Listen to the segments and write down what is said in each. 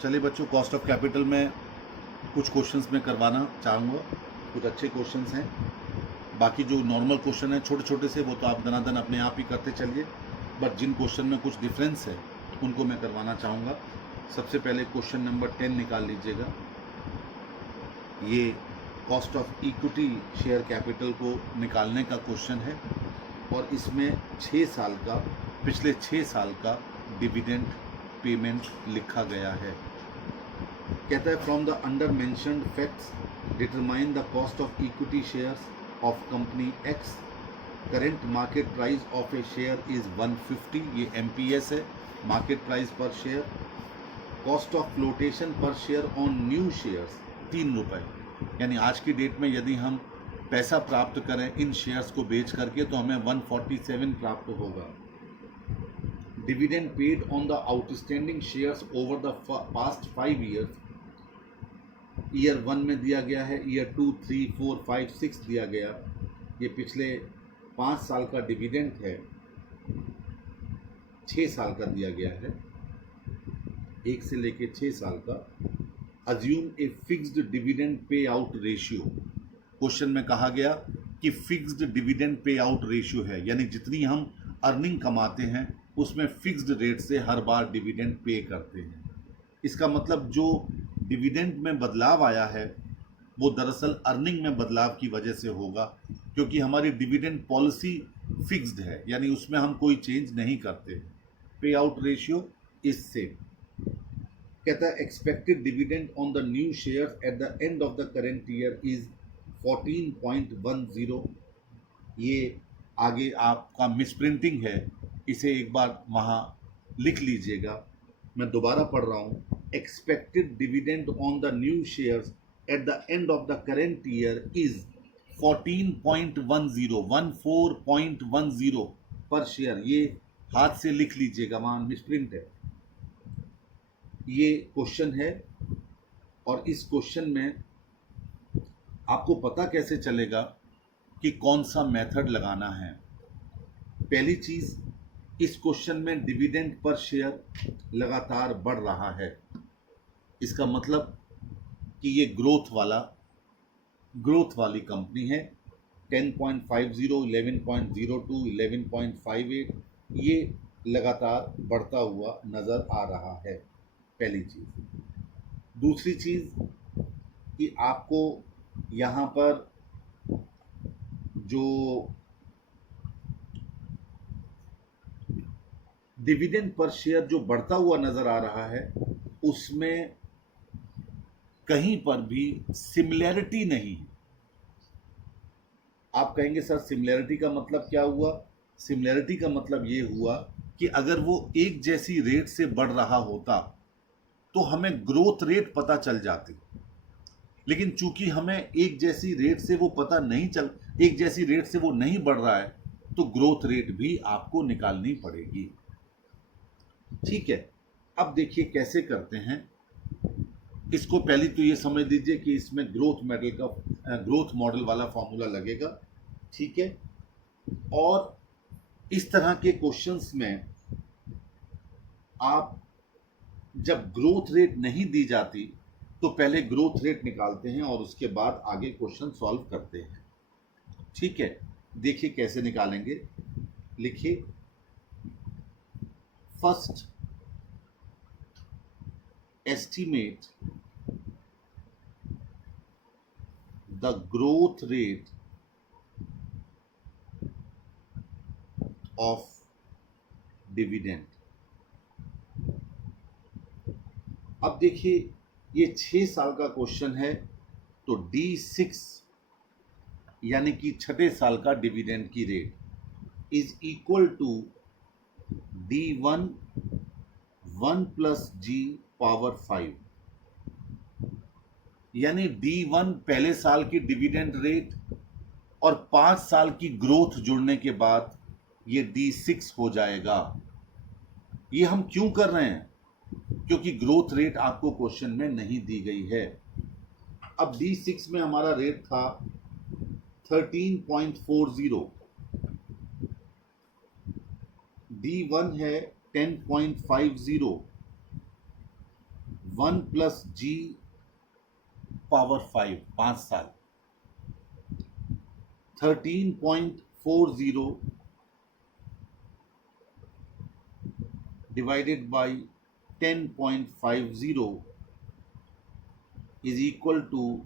चलिए बच्चों, cost of capital में कुछ क्वेश्चंस मैं करवाना चाहूँगा। कुछ अच्छे क्वेश्चंस हैं। बाकी जो नॉर्मल क्वेश्चन हैं छोटे छोटे से, वो तो आप दनादन अपने आप ही करते चलिए, बट जिन क्वेश्चन में कुछ डिफरेंस है उनको मैं करवाना चाहूँगा। सबसे पहले क्वेश्चन नंबर 10 निकाल लीजिएगा। ये cost of equity share capital को निकालने का क्वेश्चन है और इसमें 6 साल का, पिछले 6 साल का डिविडेंड पेमेंट लिखा गया है। कहता है from the under mentioned facts determine the cost of equity shares of company x. Current market price of A share is 150, ये MPS है, मार्केट प्राइस पर शेयर। कॉस्ट ऑफ फ्लोटेशन पर शेयर ऑन न्यू शेयर्स 3 रुपये, यानी आज की date में यदि हम पैसा प्राप्त करें इन शेयर्स को बेच करके तो हमें 147 प्राप्त होगा। Dividend paid on the outstanding shares over the past 5 years, year 1 में दिया गया है, ईयर 2, 3, 4, 5, 6 दिया गया। ये पिछले 5 साल का डिविडेंड है, 6 साल का दिया गया है, 1 से लेके 6 साल का। Assume a fixed dividend pay out ratio. Question में कहा गया कि fixed dividend pay out ratio है, यानी जितनी हम अर्निंग कमाते हैं उसमें फिक्स्ड रेट से हर बार डिविडेंड पे करते हैं। इसका मतलब जो डिविडेंड में बदलाव आया है वो दरअसल अर्निंग में बदलाव की वजह से होगा, क्योंकि हमारी डिविडेंड पॉलिसी फिक्स्ड है, यानी उसमें हम कोई चेंज नहीं करते। पे आउट रेशियो इज सेम। कहता है expected dividend on the new shares at the end of the current year is 14.10। ये आगे आपका मिसप्रिंटिंग है, इसे एक बार वहाँ लिख लीजिएगा। मैं दोबारा पढ़ रहा हूँ। Expected dividend on the new shares at the end of the current year is 14.10 पर शेयर। ये हाथ से लिख लीजिएगा, वहाँ मिसप्रिंट है। ये क्वेश्चन है और इस क्वेश्चन में आपको पता कैसे चलेगा कि कौन सा मेथड लगाना है। पहली चीज़, इस क्वेश्चन में डिविडेंड पर शेयर लगातार बढ़ रहा है। इसका मतलब कि ये ग्रोथ वाली कंपनी है। 10.50, 11.02, 11.58 ये लगातार बढ़ता हुआ नज़र आ रहा है, पहली चीज़। दूसरी चीज़ कि आपको यहाँ पर जो डिविडेंड पर शेयर जो बढ़ता हुआ नज़र आ रहा है उसमें कहीं पर भी सिमिलैरिटी नहीं। आप कहेंगे सर सिमिलैरिटी का मतलब क्या हुआ? सिमिलैरिटी का मतलब ये हुआ कि अगर वो एक जैसी रेट से बढ़ रहा होता तो हमें ग्रोथ रेट पता चल जाती, लेकिन चूंकि हमें एक जैसी रेट से वो नहीं बढ़ रहा है तो ग्रोथ रेट भी आपको निकालनी पड़ेगी। ठीक है, अब देखिए कैसे करते हैं इसको। पहले तो ये समझ लीजिए कि इसमें ग्रोथ मॉडल वाला फॉर्मूला लगेगा। ठीक है, और इस तरह के क्वेश्चंस में आप जब ग्रोथ रेट नहीं दी जाती तो पहले ग्रोथ रेट निकालते हैं और उसके बाद आगे क्वेश्चन सॉल्व करते हैं। ठीक है, देखिए कैसे निकालेंगे। लिखिए, first estimate the growth rate of dividend. अब देखिए ये 6 साल का क्वेश्चन है, तो D6 यानी कि 6ठे साल का डिविडेंड की rate is equal to D1 1 + G power 5, यानी D1 पहले साल की डिविडेंड रेट और 5 साल की ग्रोथ जुड़ने के बाद ये D6 हो जाएगा। ये हम क्यों कर रहे हैं? क्योंकि ग्रोथ रेट आपको क्वेश्चन में नहीं दी गई है। अब D6 में हमारा रेट था 13.40, D1 है 10.50, 1 प्लस जी पावर 5 5 साल 13.40 divided by 10.50 is equal to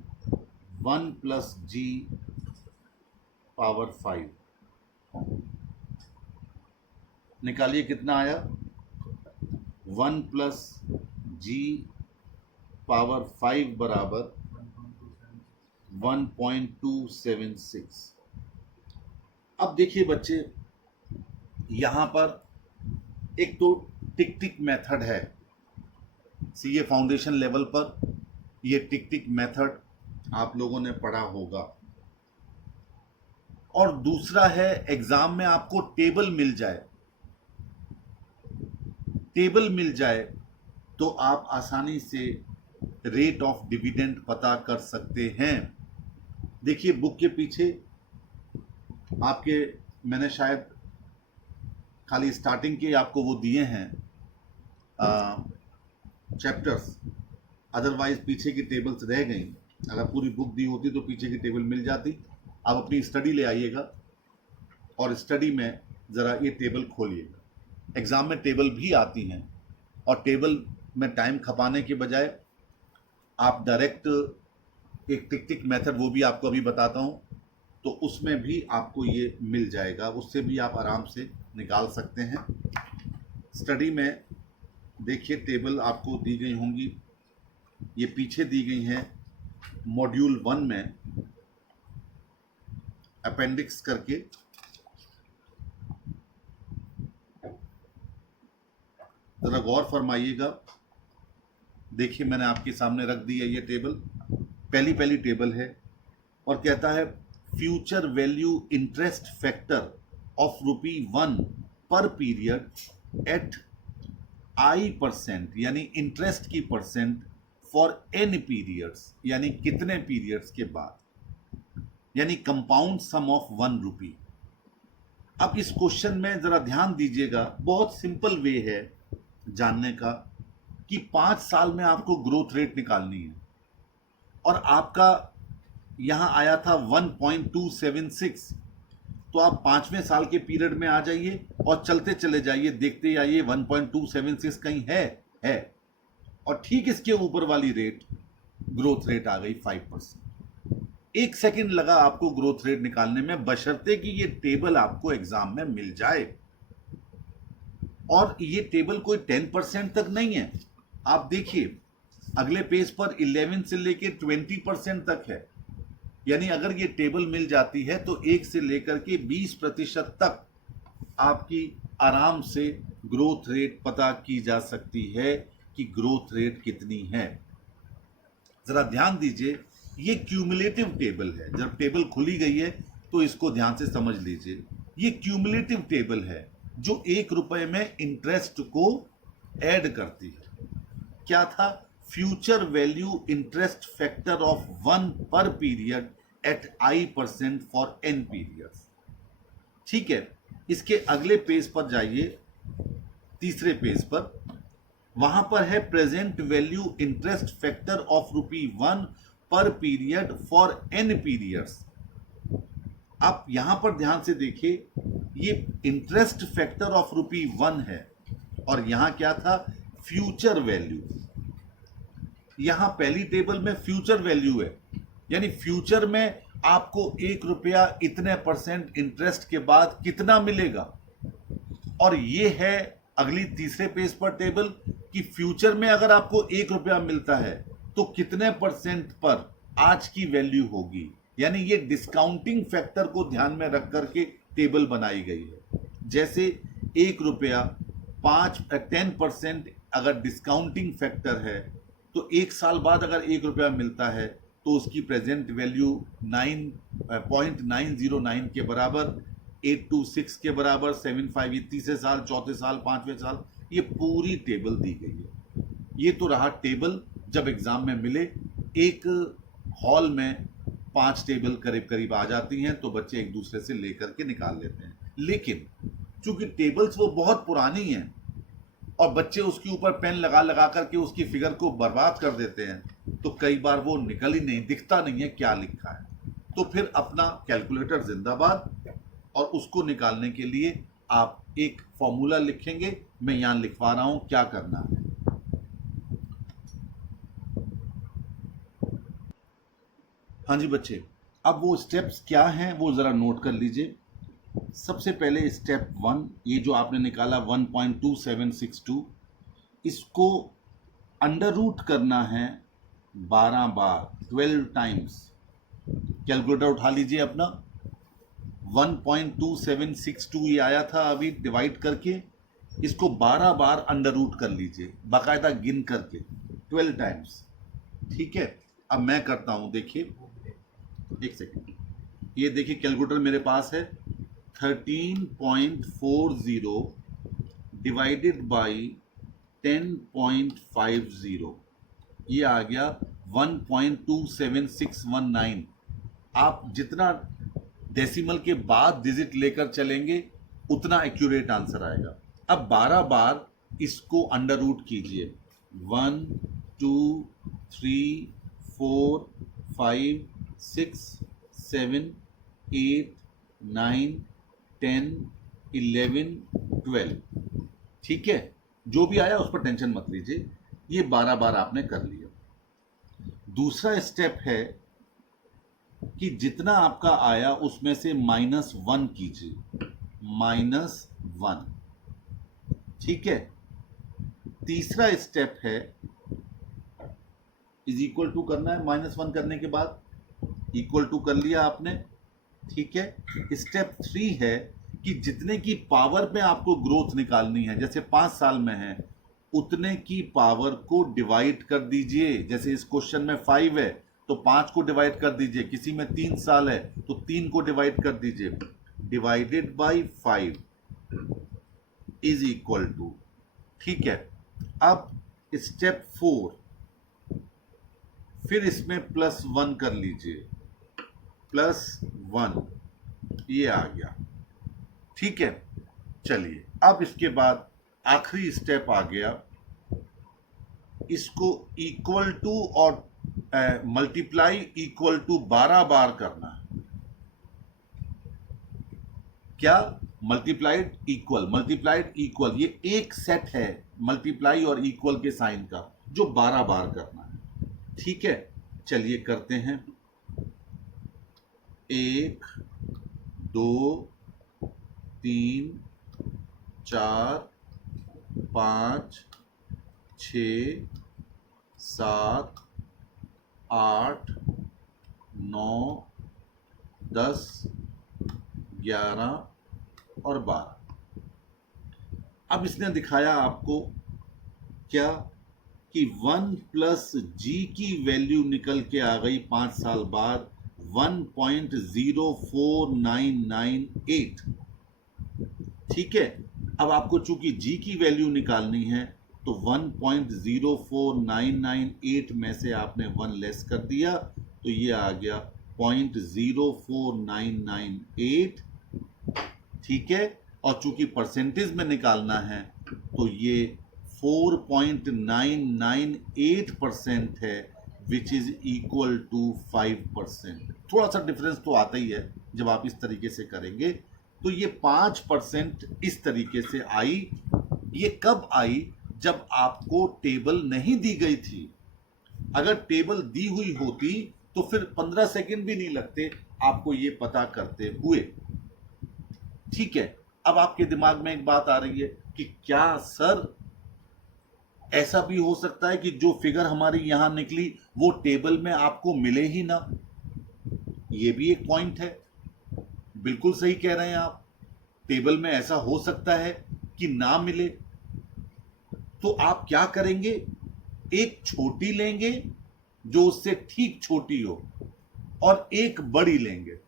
1 plus g power 5। निकालिए कितना आया, 1 प्लस जी पावर 5 बराबर 1.276। अब देखिए बच्चे, यहाँ पर एक तो टिक टिक मेथड है, सीए फाउंडेशन लेवल पर ये टिक टिक मेथड आप लोगों ने पढ़ा होगा। और दूसरा है, एग्जाम में आपको टेबल मिल जाए तो आप आसानी से रेट ऑफ डिविडेंड पता कर सकते हैं। देखिए बुक के पीछे आपके, मैंने शायद खाली स्टार्टिंग के आपको वो दिए हैं चैप्टर्स, अदरवाइज पीछे की टेबल्स रह गई। अगर पूरी बुक दी होती तो पीछे की टेबल मिल जाती। आप अपनी स्टडी ले आइएगा और स्टडी में ज़रा ये टेबल खोलिएगा। एग्ज़ाम में टेबल भी आती हैं और टेबल में टाइम खपाने के बजाय आप डायरेक्ट एक टिक टिक मेथड, वो भी आपको अभी बताता हूँ, तो उसमें भी आपको ये मिल जाएगा, उससे भी आप आराम से निकाल सकते हैं। स्टडी में देखिए टेबल आपको दी गई होंगी, ये पीछे दी गई हैं मॉड्यूल 1 में अपेंडिक्स करके। जरा गौर फरमाइएगा। देखिए मैंने आपके सामने रख दी है ये टेबल, पहली टेबल है और कहता है future value interest factor of ₹1 per period at I%, यानी इंटरेस्ट की परसेंट फॉर n पीरियड्स, यानी कितने पीरियड्स के बाद, यानी कंपाउंड सम ऑफ ₹1। अब इस क्वेश्चन में जरा ध्यान दीजिएगा, बहुत सिंपल वे है जानने का कि 5 साल में आपको ग्रोथ रेट निकालनी है और आपका यहां आया था 1.276, तो आप 5वें साल के पीरियड में आ जाइए और चलते चले जाइए, देखते आइए 1.276 कहीं है और ठीक इसके ऊपर वाली रेट, ग्रोथ रेट आ गई 5%। 1 सेकंड लगा आपको ग्रोथ रेट निकालने में, बशर्ते कि ये टेबल आपको एग्जाम में मिल जाए। और ये टेबल कोई 10% तक नहीं है। आप देखिए अगले पेज पर 11 से लेके 20% तक है, यानी अगर ये टेबल मिल जाती है तो 1 से लेकर के 20% तक आपकी आराम से ग्रोथ रेट पता की जा सकती है कि ग्रोथ रेट कितनी है। जरा ध्यान दीजिए, ये क्यूमुलेटिव टेबल है। जब टेबल खुली गई है तो इसको ध्यान से समझ लीजिए। ये क्यूमुलेटिव टेबल है जो ₹1 में इंटरेस्ट को ऐड करती है। क्या था? Future value interest factor of 1 per period at I% for n periods. ठीक है, इसके अगले पेज पर जाइए, तीसरे पेज पर, वहां पर है present value interest factor of ₹1 per period for n periods. आप यहां पर ध्यान से देखिए, ये इंटरेस्ट फैक्टर ऑफ ₹1 है और यहां क्या था? Future value. यहां पहली टेबल में फ्यूचर वैल्यू है, यानी फ्यूचर में आपको ₹1 इतने % इंटरेस्ट के बाद कितना मिलेगा। और ये है अगली तीसरे पेज पर टेबल कि फ्यूचर में अगर आपको ₹1 मिलता है तो कितने % पर आज की वैल्यू होगी। यानी ये डिस्काउंटिंग फैक्टर को ध्यान में रख करके टेबल बनाई गई है। जैसे ₹1 10% अगर डिस्काउंटिंग फैक्टर है तो 1 साल बाद अगर ₹1 मिलता है तो उसकी प्रेजेंट वैल्यू 9.909 के बराबर, 826 के बराबर, 75 ये तीसरे साल, चौथे साल, 5वें साल, ये पूरी टेबल दी गई है। ये तो रहा टेबल जब एग्जाम में मिले। एक हॉल में 5 टेबल करीब करीब आ जाती हैं तो बच्चे एक दूसरे से लेकर के निकाल लेते हैं। लेकिन चूंकि टेबल्स वो बहुत पुरानी हैं और बच्चे उसके ऊपर पेन लगा लगा करके उसकी फिगर को बर्बाद कर देते हैं, तो कई बार वो निकल ही नहीं, दिखता नहीं है क्या लिखा है। तो फिर अपना कैलकुलेटर जिंदाबाद, और उसको निकालने के लिए आप एक फॉर्मूला लिखेंगे। मैं यहां लिखवा रहा हूं क्या करना है। हाँ जी बच्चे, अब वो स्टेप्स क्या हैं वो जरा नोट कर लीजिए। सबसे पहले स्टेप 1, ये जो आपने निकाला 1.2762, इसको अंडर रूट करना है 12 बार, 12 टाइम्स। कैलकुलेटर उठा लीजिए अपना, 1.2762 ये आया था अभी डिवाइड करके, इसको 12 बार अंडर रूट कर लीजिए बाकायदा गिन करके, 12 टाइम्स। ठीक है, अब मैं करता हूं, देखिए एक सेकेंड, ये देखिए कैलकुलेटर मेरे पास है। 13.40 डिवाइडेड बाई 10.50, ये आ गया 1.27619। आप जितना डेसिमल के बाद डिजिट लेकर चलेंगे उतना एक्यूरेट आंसर आएगा। अब 12 बार इसको अंडर रूट कीजिए, 1 2 3 4 5 6 7 8 9 10 11 12। ठीक है, जो भी आया उस पर टेंशन मत लीजिए, ये 12 बार आपने कर लिया। दूसरा स्टेप है कि जितना आपका आया उसमें से -1 कीजिए, -1। ठीक है, तीसरा स्टेप है इज इक्वल टू करना है, -1 करने के बाद इक्वल टू कर लिया आपने। ठीक है, स्टेप 3 है कि जितने की पावर में आपको ग्रोथ निकालनी है, जैसे 5 साल में है उतने की पावर को डिवाइड कर दीजिए। जैसे इस क्वेश्चन में 5 है तो 5 को डिवाइड कर दीजिए, किसी में 3 साल है तो 3 को डिवाइड कर दीजिए, divided by 5 is equal to. ठीक है, अब स्टेप 4, फिर इसमें +1 कर लीजिए, +1, ये आ गया। ठीक है, चलिए अब इसके बाद आखिरी स्टेप आ गया, इसको इक्वल टू और मल्टीप्लाई इक्वल टू 12 बार करना है। क्या? मल्टीप्लाइड इक्वल, ये एक सेट है मल्टीप्लाई और इक्वल के साइन का, जो 12 बार करना है। ठीक है, चलिए करते हैं। 1 2 3 4 5 6 7 8 9 10 11 और 12। अब इसने दिखाया आपको क्या कि 1 प्लस जी की वैल्यू निकल के आ गई 5 साल बाद 1.04998। ठीक है, अब आपको चूंकि जी की वैल्यू निकालनी है तो 1.04998 में से आपने 1 लेस कर दिया तो ये आ गया 0.04998। ठीक है, और चूंकि परसेंटेज में निकालना है तो ये 4.998% है, विच इज इक्वल टू 5%। थोड़ा सा डिफरेंस तो आता ही है जब आप इस तरीके से करेंगे। तो ये 5% इस तरीके से आई। ये कब आई? जब आपको टेबल नहीं दी गई थी। अगर टेबल दी हुई होती तो फिर 15 सेकंड भी नहीं लगते आपको ये पता करते हुए। ठीक है, अब आपके दिमाग में एक बात आ रही है कि क्या सर ऐसा भी हो सकता है कि जो फिगर हमारी यहां निकली वो टेबल में आपको मिले ही ना? ये भी एक पॉइंट है। बिल्कुल सही कह रहे हैं आप, टेबल में ऐसा हो सकता है कि ना मिले। तो आप क्या करेंगे? एक छोटी लेंगे जो उससे ठीक छोटी हो और एक बड़ी लेंगे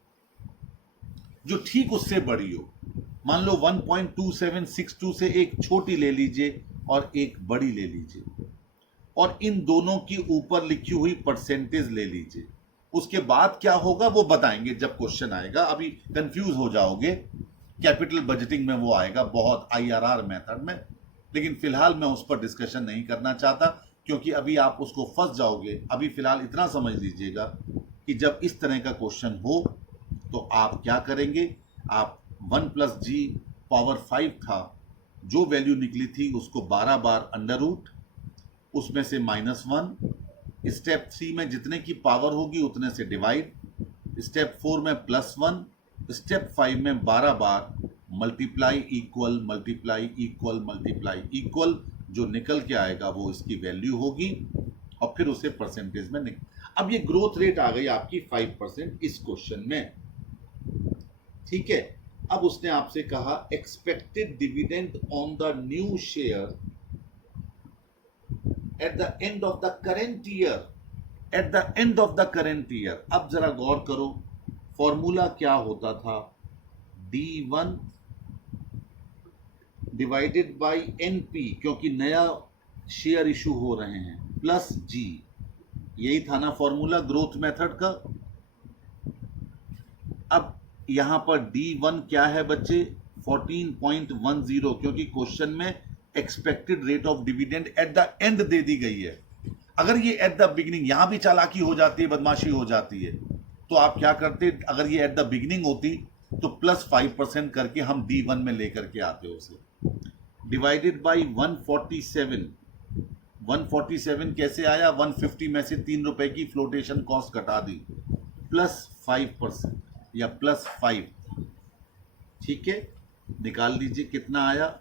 जो ठीक उससे बड़ी हो। मान लो 1.2762 से एक छोटी ले लीजिए और एक बड़ी ले लीजिए और इन दोनों की ऊपर लिखी हुई परसेंटेज ले लीजिए। उसके बाद क्या होगा वो बताएंगे जब क्वेश्चन आएगा। अभी कंफ्यूज हो जाओगे, कैपिटल बजटिंग में वो आएगा बहुत, IRR मेथड में। लेकिन फिलहाल मैं उस पर डिस्कशन नहीं करना चाहता, क्योंकि अभी आप उसको फंस जाओगे। अभी फिलहाल इतना समझ लीजिएगा कि जब इस तरह का क्वेश्चन हो तो आप क्या करेंगे, आप 1 + g⁵ था, जो वैल्यू निकली थी उसको 12 बार अंडर रूट, उसमें से -1, स्टेप 3 में जितने की पावर होगी उतने से डिवाइड, स्टेप 4 में +1, स्टेप 5 में 12 बार multiply equal multiply equal multiply equal, जो निकल के आएगा वो इसकी वैल्यू होगी और फिर उसे परसेंटेज में अब ये ग्रोथ रेट आ गई आपकी 5% इस क्वेश्चन में। ठीक है, अब उसने आपसे कहा expected dividend on the new share eight the end of the current year, eight the end of the current year. अब जरा गौर करो, फॉर्मूला क्या होता था, D1 डिवाइडेड बाई NP, क्योंकि नया शेयर इशू हो रहे हैं, प्लस G, यही था ना फॉर्मूला ग्रोथ मेथड का। अब यहां पर D1 क्या है बच्चे, 14.10, क्योंकि क्वेश्चन में expected rate of dividend at the end दे दी गई है। अगर ये एट द बिगिनिंग, यहां भी चालाकी हो जाती है, बदमाशी हो जाती है, तो आप क्या करते, अगर ये एट द बिगिनिंग होती तो +5% करके हम D1 में लेकर के आते उसे, डिवाइडेड बाई 147। 147 कैसे आया, 150 में से 3 रुपए की फ्लोटेशन कॉस्ट घटा दी, +5% या +5। ठीक है, निकाल लीजिए कितना आया,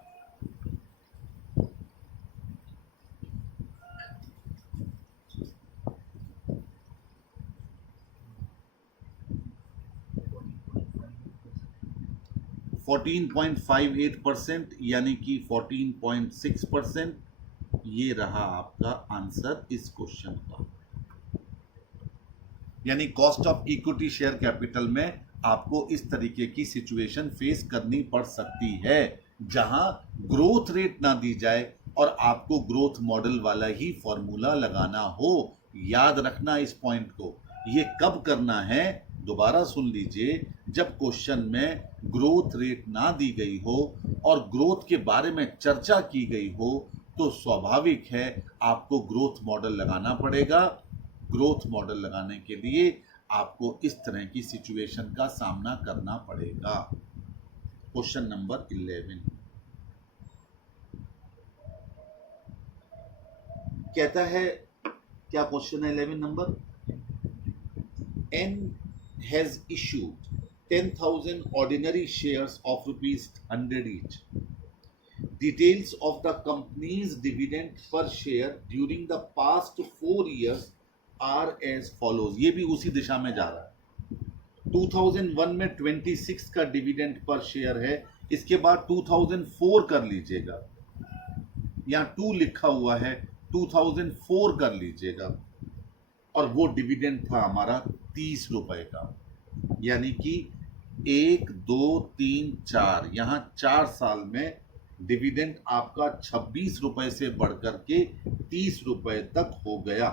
%14.58 यानी कि 14.6%। ये रहा आपका आंसर इस क्वेश्चन का। यानी cost of equity share capital में आपको इस तरीके की सिचुएशन फेस करनी पड़ सकती है, जहां ग्रोथ रेट ना दी जाए और आपको ग्रोथ मॉडल वाला ही फॉर्मूला लगाना हो। याद रखना इस पॉइंट को। ये कब करना है, दोबारा सुन लीजिए, जब क्वेश्चन में ग्रोथ रेट ना दी गई हो और ग्रोथ के बारे में चर्चा की गई हो, तो स्वाभाविक है आपको ग्रोथ मॉडल लगाना पड़ेगा। ग्रोथ मॉडल लगाने के लिए आपको इस तरह की सिचुएशन का सामना करना पड़ेगा। क्वेश्चन नंबर 11 कहता है, क्या क्वेश्चन है 11 number, N has issued 10,000 ordinary shares of ₹100 each. Details of the company's dividend per share during the past 4 years are as follows. ये भी उसी दिशा में जा रहा है। 2001 में 26 का डिविडेंड पर शेयर है, इसके बाद 2004 कर लीजिएगा, यहाँ 2 लिखा हुआ है, 2004 कर लीजिएगा, और वो डिविडेंड था हमारा 30 रुपए का, यानी कि 1 2 3 4, यहां 4 साल में डिविडेंड आपका 26 रुपए से बढ़कर के 30 रुपए तक हो गया।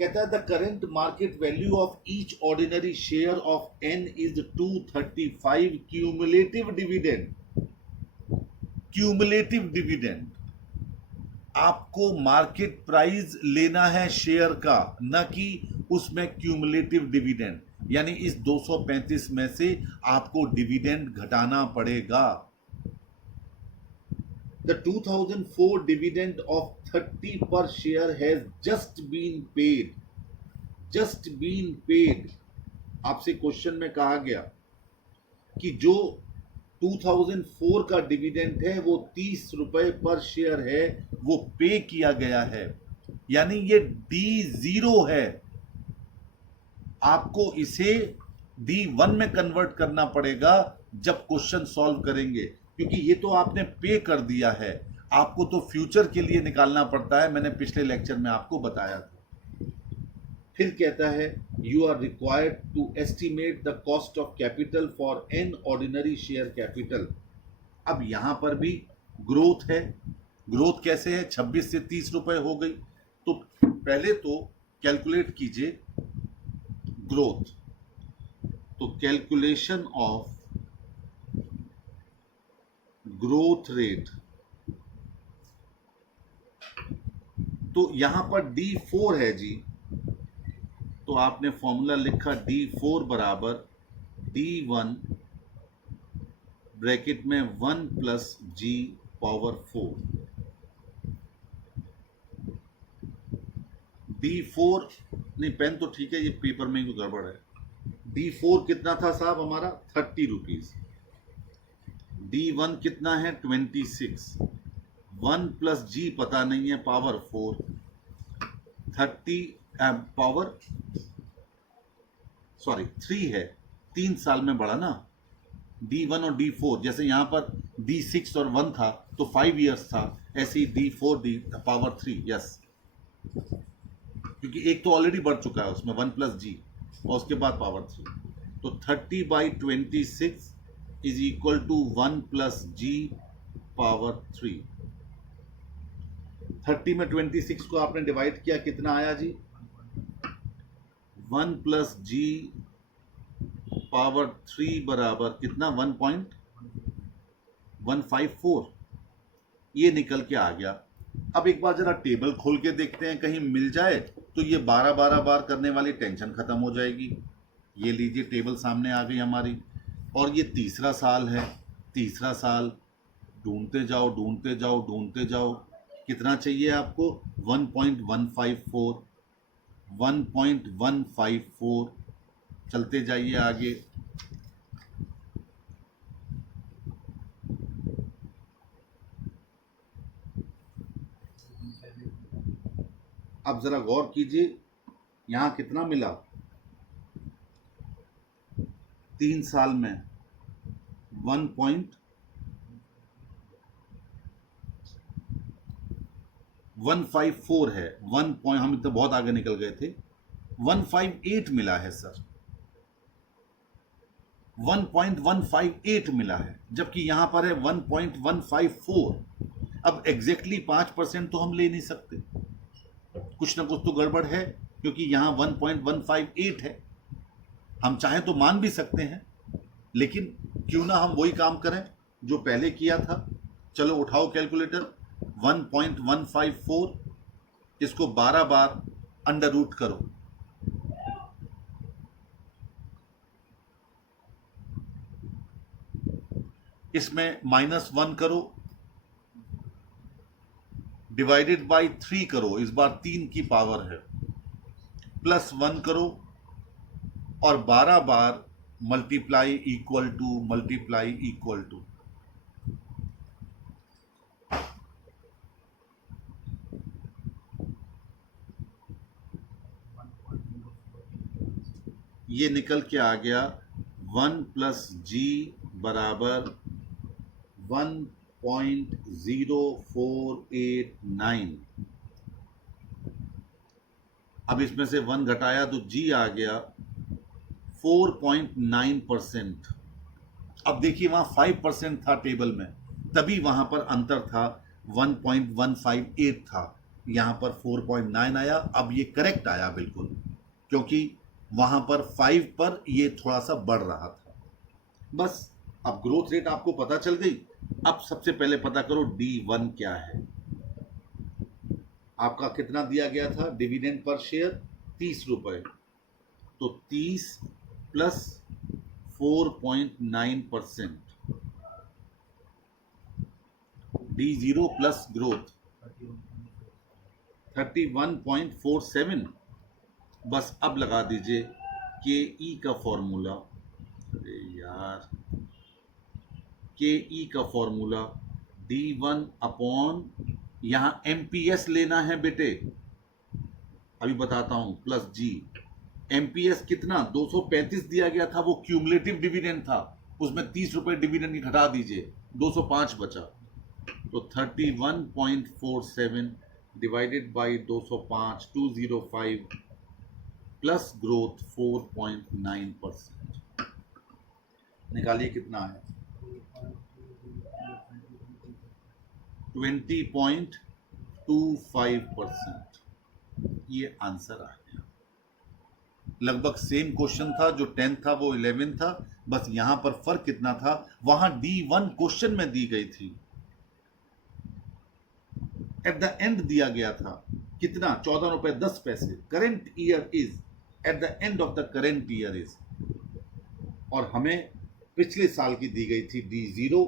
कहता है the current market value of each ordinary share of N is 235 cumulative dividend. Cumulative dividend, आपको मार्केट प्राइस लेना है शेयर का, न कि उसमें क्यूमुलेटिव डिविडेंड, यानी इस 235 में से आपको डिविडेंड घटाना पड़ेगा। The 2004 dividend of 30 per share has just been paid. Just been paid. आपसे क्वेश्चन में कहा गया कि जो 2004 का डिविडेंड है वो 30 रुपए पर शेयर है, वो पे किया गया है, यानी ये D0 है। आपको इसे D1 में कन्वर्ट करना पड़ेगा जब क्वेश्चन सॉल्व करेंगे, क्योंकि ये तो आपने पे कर दिया है, आपको तो फ्यूचर के लिए निकालना पड़ता है, मैंने पिछले लेक्चर में आपको बताया था। फिर कहता है you are required to estimate the cost of capital for an ordinary share capital. अब यहां पर भी ग्रोथ है। ग्रोथ कैसे है, 26 से 30 रुपए हो गई, तो पहले तो कैलकुलेट कीजिए ग्रोथ। तो कैलकुलेशन ऑफ ग्रोथ रेट, तो यहां पर D4 है जी, तो आपने फॉर्मूला लिखा D4 बराबर D1 ब्रैकेट में 1 प्लस G पावर 4। D4 नहीं, पेन तो ठीक है, ये पेपर में ही गड़बड़ है। D4 कितना था साहब हमारा 30 रुपीज, D1 कितना है 26, 1 प्लस G पता नहीं है पावर 4, 30 पावर 3 है, 3 साल में बढ़ा ना। D1 और D4 जैसे यहाँ पर D6 और 1 था तो 5 इयर्स था, ऐसे ही D4 D पावर 3, यस, क्योंकि एक तो ऑलरेडी बढ़ चुका है उसमें 1 प्लस G और उसके बाद पावर 3, तो 30/26 is equal to 1 plus G power 3। 30 में 26 को आपने डिवाइड किया, कितना आया जी 1 प्लस G पावर 3 बराबर कितना 1.154, ये निकल के आ गया। अब एक बार जरा टेबल खोल के देखते हैं, कहीं मिल जाए तो ये 12 बार करने वाली टेंशन खत्म हो जाएगी। ये लीजिए टेबल सामने आ गई हमारी, और ये तीसरा साल है, तीसरा साल ढूंढते जाओ ढूंढते जाओ ढूंढते जाओ, कितना चाहिए आपको 1.154, 1.154, चलते जाइए आगे। अब जरा गौर कीजिए, यहां कितना मिला 3 साल में 1.154 है, 1 पॉइंट, हम तो बहुत आगे निकल गए थे, 158 मिला है सर, 1.158 मिला है, जबकि यहां पर है 1.154। अब एग्जैक्टली 5% तो हम ले नहीं सकते, कुछ ना कुछ तो गड़बड़ है, क्योंकि यहां 1.158 है। हम चाहें तो मान भी सकते हैं, लेकिन क्यों ना हम वही काम करें जो पहले किया था। चलो उठाओ कैलकुलेटर, 1.154, इसको 12 बार अंडर रूट करो, इसमें -1 करो, डिवाइडेड बाय 3 करो, इस बार 3 की पावर है, +1 करो, और 12 बार multiply equal to multiply equal to, ये निकल के आ गया 1 प्लस G बराबर 1.0489। अब इसमें से 1 घटाया तो G आ गया 4.9%। अब देखिए वहां 5% था टेबल में, तभी वहां पर अंतर था, 1.158 था, यहां पर 4.9 आया। अब ये करेक्ट आया बिल्कुल, क्योंकि वहां पर 5 पर ये थोड़ा सा बढ़ रहा था। बस अब ग्रोथ रेट आपको पता चल गई। अब सबसे पहले पता करो D1 क्या है। आपका कितना दिया गया था डिविडेंड पर शेयर 30 रुपए, तो 30 प्लस 4.9%, D0 प्लस ग्रोथ 31.47। बस अब लगा दीजिए के ई का फॉर्मूला, अरे यार, के ई का फॉर्मूला D1 अपॉन, यहां MPS लेना है बेटे, अभी बताता हूं, प्लस G। MPS कितना 235 दिया गया था, वो क्यूमुलेटिव डिविडेंड था, उसमें 30 रुपए डिविडेंड की घटा दीजिए, 205 बचा, तो 31.47 डिवाइडेड बाई 205, 205 प्लस ग्रोथ 4.9%, निकालिए कितना है 20.25%। ये आंसर आ गया। लगभग सेम क्वेश्चन था, जो 10 था वो 11 था, बस यहां पर फर्क कितना था, वहां D1 क्वेश्चन में दी गई थी, एट द एंड दिया गया था कितना, 14 रुपए 10 पैसे। Current year is, eight the end of the current year is, और हमें पिछले साल की दी गई थी D0,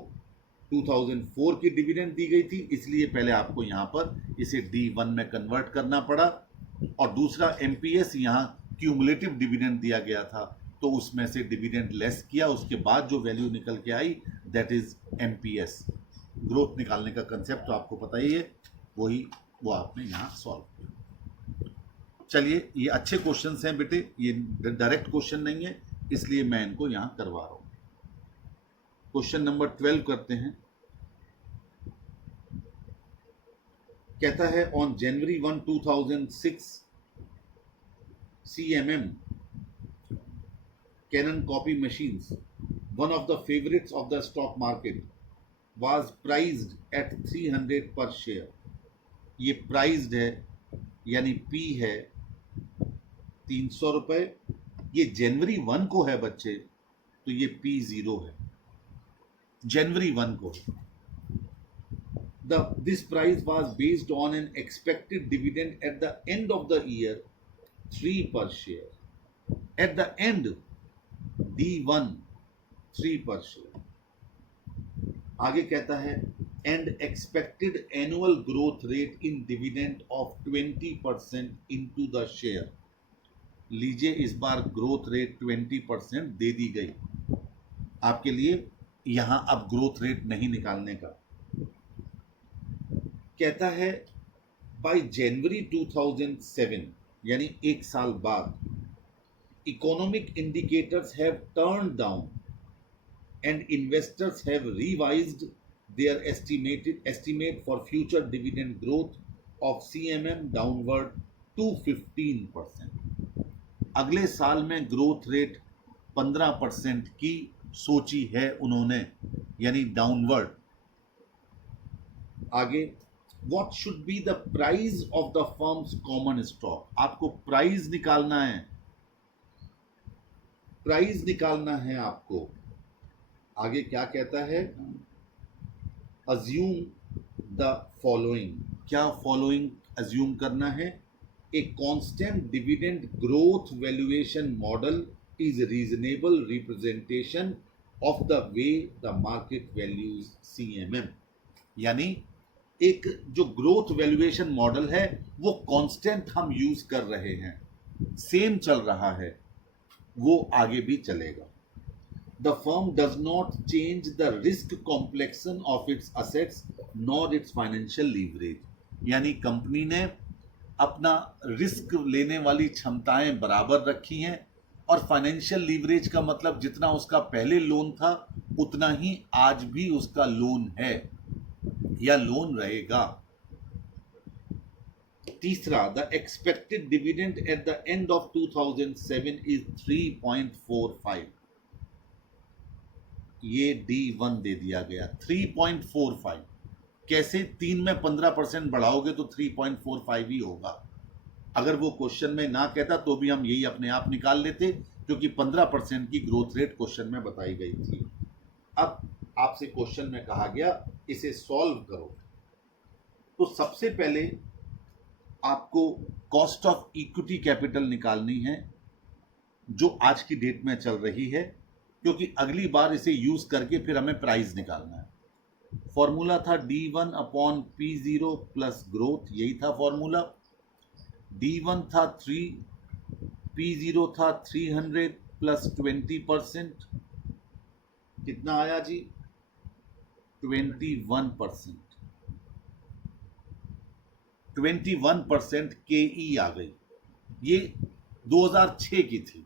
2004 की डिविडेंड दी गई थी, इसलिए पहले आपको यहां पर इसे D1 में कन्वर्ट करना पड़ा। और दूसरा MPS, यहां क्यूमुलेटिव डिविडेंड दिया गया था, तो उसमें से डिविडेंड लेस किया, उसके बाद जो वैल्यू निकल के आई दैट इज MPS। ग्रोथ निकालने का कंसेप्ट तो आपको पता ही है, वो आपने यहां सॉल्व किया। चलिए, ये अच्छे क्वेश्चंस हैं बेटे, ये डायरेक्ट क्वेश्चन नहीं है, इसलिए मैं इनको यहां करवा रहा हूं। क्वेश्चन नंबर 12 करते हैं। कहता है on January 1, 2006 CMM Canon copy machines, one of the favorites of the stock market, was priced at 300 per share। ये प्राइज्ड है यानी P है 300 रुपए, ये जनवरी 1 को है बच्चे, तो ये P0 है, जनवरी 1 को। This price was based on an expected dividend at the end of the year 3 per share। At the end D1 3 per share। आगे कहता है and expected annual growth rate in dividend of 20% into the share। लीजिए, इस बार growth rate 20% दे दी गई आपके लिए, यहां अब ग्रोथ रेट नहीं निकालने का। कहता है बाय जनवरी 2007 यानी एक साल बाद, economic indicators have turn down and investors have revised their estimate for future dividend growth of CMM downward to 15%। अगले साल में ग्रोथ रेट 15% की सोची है उन्होंने, यानी डाउनवर्ड। आगे, what should be the price of the firm's common stock। आपको price निकालना है, प्राइस निकालना है आपको। आगे क्या कहता है, assume the following। क्या फॉलोइंग अज्यूम करना है, a constant dividend growth valuation model is reasonable representation of the way the market values CMM। यानी एक जो ग्रोथ वैल्यूएशन मॉडल है वो कांस्टेंट हम यूज कर रहे हैं, सेम चल रहा है, वो आगे भी चलेगा। The firm does not change the risk complexion of its assets nor it's financial leverage. यानी कंपनी ने अपना रिस्क लेने वाली क्षमताएं बराबर रखी हैं, और फाइनेंशियल लीवरेज का मतलब जितना उसका पहले लोन था उतना ही आज भी उसका लोन है या लोन रहेगा। तीसरा, the expected dividend at the end of 2007 is 3.45। ये D1 दे दिया गया 3.45। कैसे, 3 में 15% बढ़ाओगे तो 3.45 ही होगा। अगर वो क्वेश्चन में ना कहता तो भी हम यही अपने आप निकाल लेते, क्योंकि 15% की ग्रोथ रेट क्वेश्चन में बताई गई थी। अब आपसे क्वेश्चन में कहा गया इसे सॉल्व करो, तो सबसे पहले आपको कॉस्ट ऑफ इक्विटी कैपिटल निकालनी है, जो आज की डेट में चल रही है, क्योंकि अगली बार इसे यूज करके फिर हमें प्राइस निकालना है। फॉर्मूला था D1 upon P0 plus growth, यही था फॉर्मूला। D1 था 3, P0 था 300 प्लस 20%, कितना आया जी, 21%। 21% KE आ गई, ये 2006 की थी।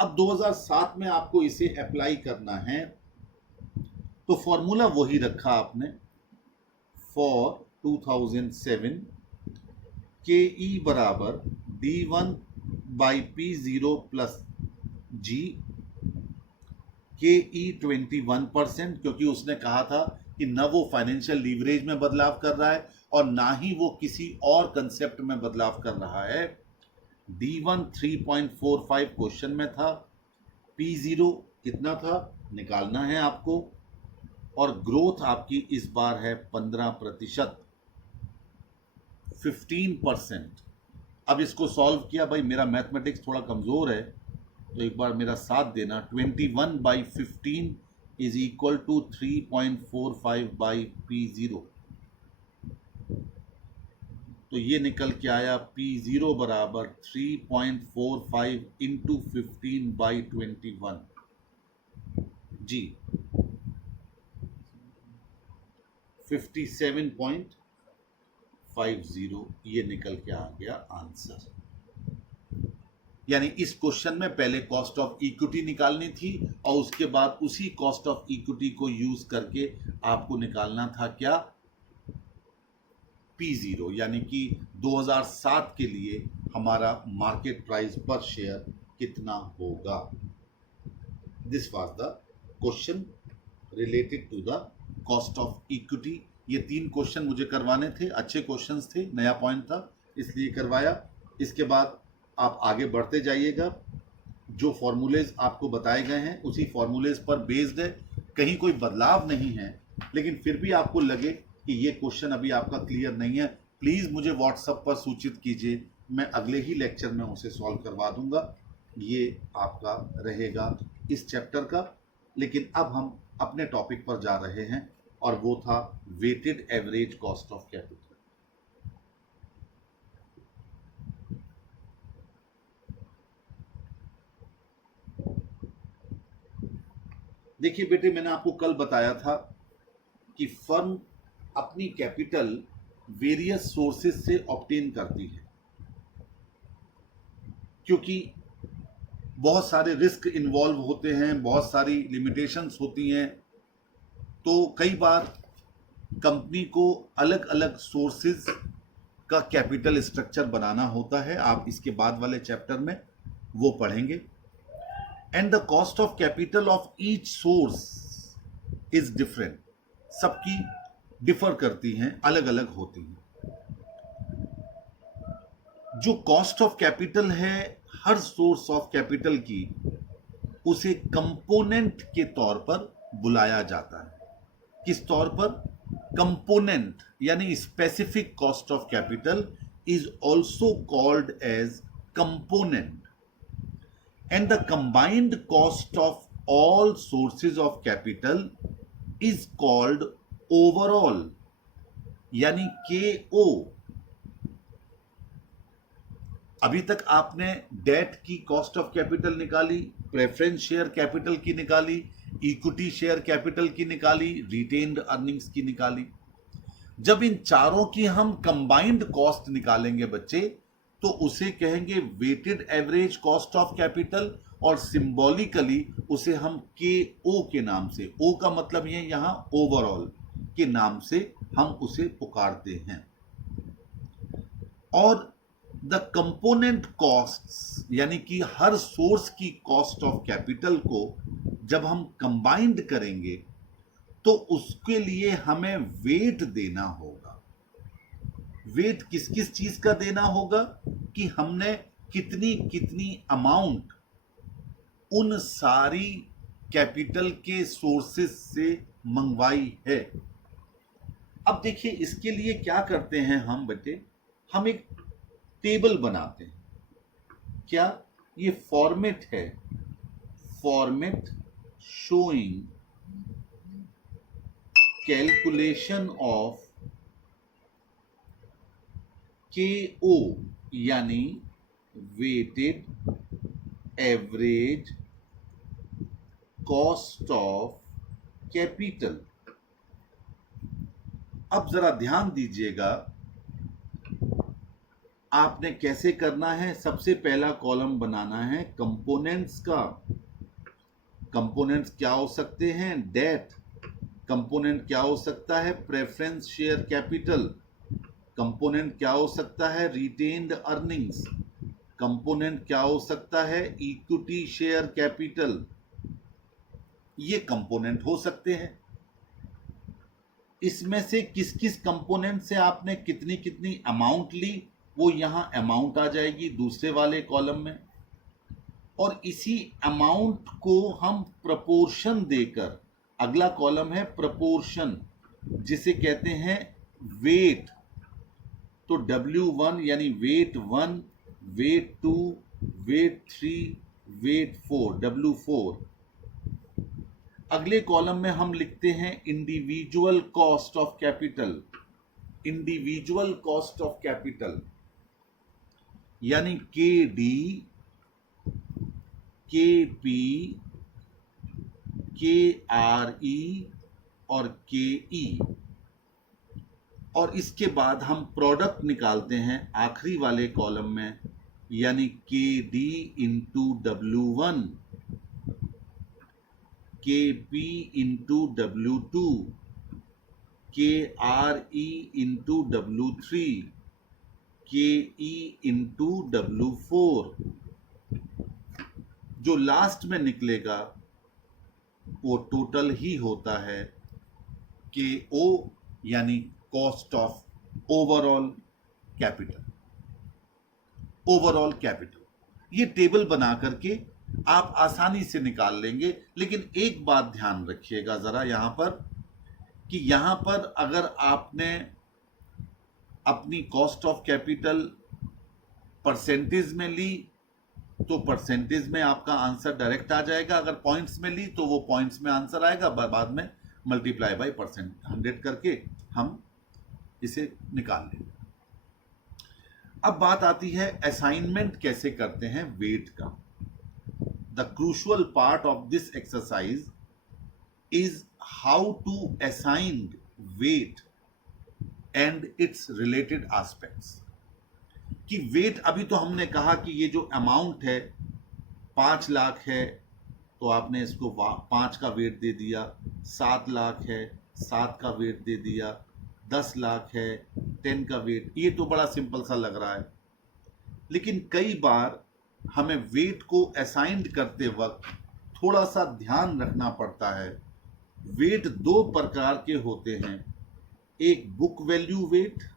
अब 2007 में आपको इसे अप्लाई करना है, तो फॉर्मूला वही रखा आपने फॉर 2007, KE बराबर D1 by P0 plus G, KE 21%, क्योंकि उसने कहा था कि न वो फाइनेंशियल लीवरेज में बदलाव कर रहा है और ना ही वो किसी और कंसेप्ट में बदलाव कर रहा है। D1 3.45 क्वेश्चन में था, P0 कितना था निकालना है आपको, और ग्रोथ आपकी इस बार है 15%, 15%। अब इसको सॉल्व किया, भाई मेरा मैथमेटिक्स थोड़ा कमजोर है तो एक बार मेरा साथ देना। 21/15 इज इक्वल टू 3.45/P0, तो ये निकल के आया P0 बराबर 3.45 इंटू 15/21 जी, 57.50 ये निकल के आ गया आंसर। यानी इस क्वेश्चन में पहले कॉस्ट ऑफ इक्विटी निकालनी थी और उसके बाद उसी कॉस्ट ऑफ इक्विटी को यूज करके आपको निकालना था क्या, P0, यानी कि 2007 के लिए हमारा मार्केट प्राइस पर शेयर कितना होगा। This was the question related to the cost of equity. ये 3 क्वेश्चन मुझे करवाने थे, अच्छे क्वेश्चंस थे, नया पॉइंट था इसलिए करवाया। इसके बाद आप आगे बढ़ते जाइएगा, जो फॉर्मूलेज आपको बताए गए हैं उसी फॉर्मूलेज पर बेस्ड है, कहीं कोई बदलाव नहीं है। लेकिन फिर भी आपको लगे कि ये क्वेश्चन अभी आपका क्लियर नहीं है, प्लीज़ मुझे व्हाट्सएप पर सूचित कीजिए, मैं अगले ही लेक्चर में उसे सॉल्व करवा दूंगा। ये आपका रहेगा इस चैप्टर का। लेकिन अब हम अपने टॉपिक पर जा रहे हैं और वो था weighted average cost of capital. देखिए बेटे, मैंने आपको कल बताया था कि फर्म अपनी कैपिटल वेरियस सोर्सेज से ऑब्टेन करती है, क्योंकि बहुत सारे रिस्क इन्वॉल्व होते हैं, बहुत सारी लिमिटेशंस होती हैं, तो कई बार कंपनी को अलग अलग सोर्सेज का कैपिटल स्ट्रक्चर बनाना होता है। आप इसके बाद वाले चैप्टर में वो पढ़ेंगे। And the cost of capital of each source is different, सबकी डिफर करती हैं, अलग अलग होती हैं। जो कॉस्ट ऑफ कैपिटल है हर सोर्स ऑफ कैपिटल की, उसे कंपोनेंट के तौर पर बुलाया जाता है। किस तौर पर? कंपोनेंट, यानी specific cost of capital is also called as component. And the combined cost of all sources of capital is called overall, यानी KO। अभी तक आपने डेट की कॉस्ट ऑफ कैपिटल निकाली, प्रेफरेंस शेयर कैपिटल की निकाली, इक्विटी शेयर कैपिटल की निकाली, रिटेन्ड अर्निंग्स की निकाली। जब इन चारों की हम कंबाइंड कॉस्ट निकालेंगे बच्चे, तो उसे कहेंगे weighted average cost of capital, और सिंबॉलिकली उसे हम KO के नाम से, O का मतलब ये यहां ओवरऑल के नाम से हम उसे पुकारते हैं। और द कंपोनेंट कॉस्ट्स, यानी कि हर सोर्स की कॉस्ट ऑफ कैपिटल को जब हम कंबाइंड करेंगे तो उसके लिए हमें वेट देना होगा। वेट किस किस चीज का देना होगा कि हमने कितनी कितनी अमाउंट उन सारी कैपिटल के सोर्सेस से मंगवाई है। अब देखिए, इसके लिए क्या करते हैं हम बच्चे, हम एक टेबल बनाते हैं। क्या? ये फॉर्मेट है, format showing calculation of KO, यानी weighted average cost of capital. अब जरा ध्यान दीजिएगा, आपने कैसे करना है। सबसे पहला कॉलम बनाना है कंपोनेंट्स का। कंपोनेंट्स क्या हो सकते हैं? डेट। कंपोनेंट क्या हो सकता है? Preference share capital. कंपोनेंट क्या हो सकता है? Retained earnings. कंपोनेंट क्या हो सकता है? Equity share capital. ये कंपोनेंट हो सकते हैं। इसमें से किस किस कंपोनेंट से आपने कितनी कितनी अमाउंट ली, वो यहाँ अमाउंट आ जाएगी दूसरे वाले कॉलम में, और इसी अमाउंट को हम प्रपोर्शन देकर, अगला कॉलम है प्रपोर्शन जिसे कहते हैं वेट, तो W1 यानी wait 1, wait 2, wait 3, wait 4, W4। अगले कॉलम में हम लिखते हैं individual cost of capital, individual cost of capital यानी KD, KP, KRE और KE। और इसके बाद हम प्रोडक्ट निकालते हैं आखिरी वाले कॉलम में, यानी KD into W1, KP into W2, KRE into W3, KE into W4। जो लास्ट में निकलेगा वो टोटल ही होता है KO यानी cost of overall capital. Overall capital ये टेबल बना करके आप आसानी से निकाल लेंगे, लेकिन एक बात ध्यान रखिएगा जरा यहां पर कि यहां पर अगर आपने अपनी कॉस्ट ऑफ कैपिटल परसेंटेज में ली तो परसेंटेज में आपका आंसर डायरेक्ट आ जाएगा, अगर पॉइंट्स में ली तो वो पॉइंट्स में आंसर आएगा, बाद में मल्टीप्लाई बाय परसेंट 100 करके हम इसे निकाल लेंगे। अब बात आती है असाइनमेंट कैसे करते हैं वेट का। The crucial part of this exercise is how to assign weight and its related aspects. कि वेट, अभी तो हमने कहा कि ये जो अमाउंट है 5 लाख है तो आपने इसको 5 का वेट दे दिया, 7 लाख है 7 का वेट दे दिया, 10 लाख है 10 का वेट। ये तो बड़ा सिंपल सा लग रहा है, लेकिन कई बार हमें वेट को असाइन करते वक्त थोड़ा सा ध्यान रखना पड़ता है। वेट 2 प्रकार के होते हैं, एक बुक वैल्यू वेट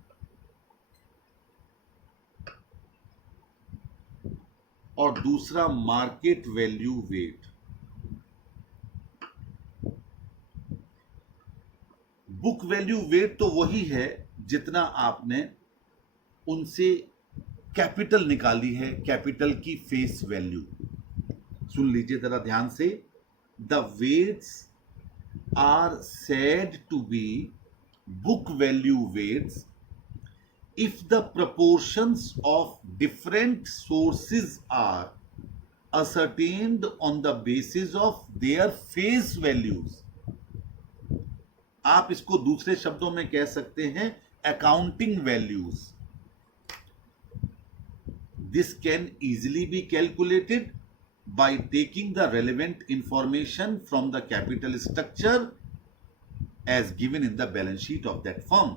और दूसरा market value weight. Book value weight तो वही है जितना आपने उनसे कैपिटल निकाली है, कैपिटल की फेस वैल्यू। सुन लीजिए जरा ध्यान से, the weights are said to be book value weights if the proportions of different sources are ascertained on the basis of their face values। आप इसको दूसरे शब्दों में कह सकते हैं accounting values। This can easily be calculated by taking the relevant information from the capital structure as given in the balance sheet of that firm।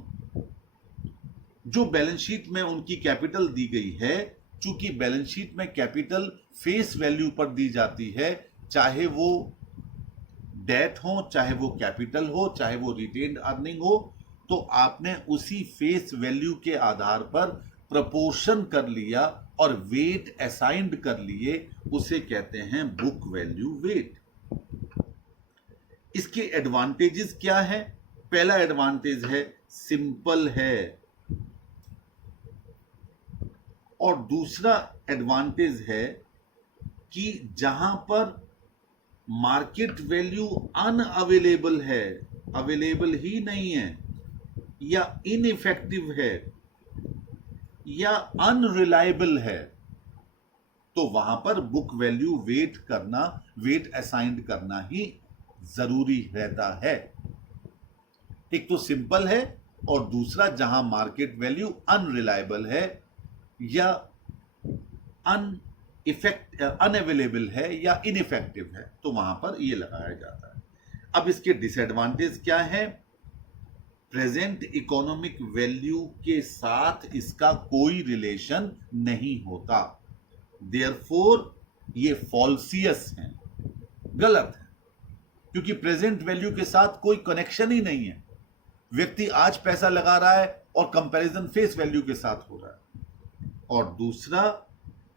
जो balance sheet में उनकी कैपिटल दी गई है, चूंकि बैलेंस शीट में कैपिटल फेस वैल्यू पर दी जाती है, चाहे वो डेट हो, चाहे वो कैपिटल हो, चाहे वो रिटेन्ड अर्निंग हो, तो आपने उसी फेस वैल्यू के आधार पर प्रपोर्शन कर लिया और वेट असाइंड कर लिए, उसे कहते हैं बुक वैल्यू वेट। इसके एडवांटेजेस क्या है? पहला एडवांटेज है सिंपल है, और दूसरा एडवांटेज है कि जहां पर मार्केट वैल्यू अनअवेलेबल है, अवेलेबल ही नहीं है, या इनइफेक्टिव है, या अनरिलायबल है, तो वहां पर बुक वैल्यू वेट करना, वेट असाइंड करना ही जरूरी रहता है। एक तो सिंपल है और दूसरा जहां मार्केट वैल्यू अनरिलायबल है या अनअवेलेबल है या इनइफेक्टिव है, तो वहां पर ये लगाया जाता है। अब इसके डिसएडवांटेज क्या है? प्रेजेंट इकोनॉमिक वैल्यू के साथ इसका कोई रिलेशन नहीं होता, देयरफॉर ये फॉल्सियस है, गलत है, क्योंकि प्रेजेंट वैल्यू के साथ कोई कनेक्शन ही नहीं है। व्यक्ति आज पैसा लगा रहा है और कंपैरिजन फेस वैल्यू के साथ हो रहा है, और दूसरा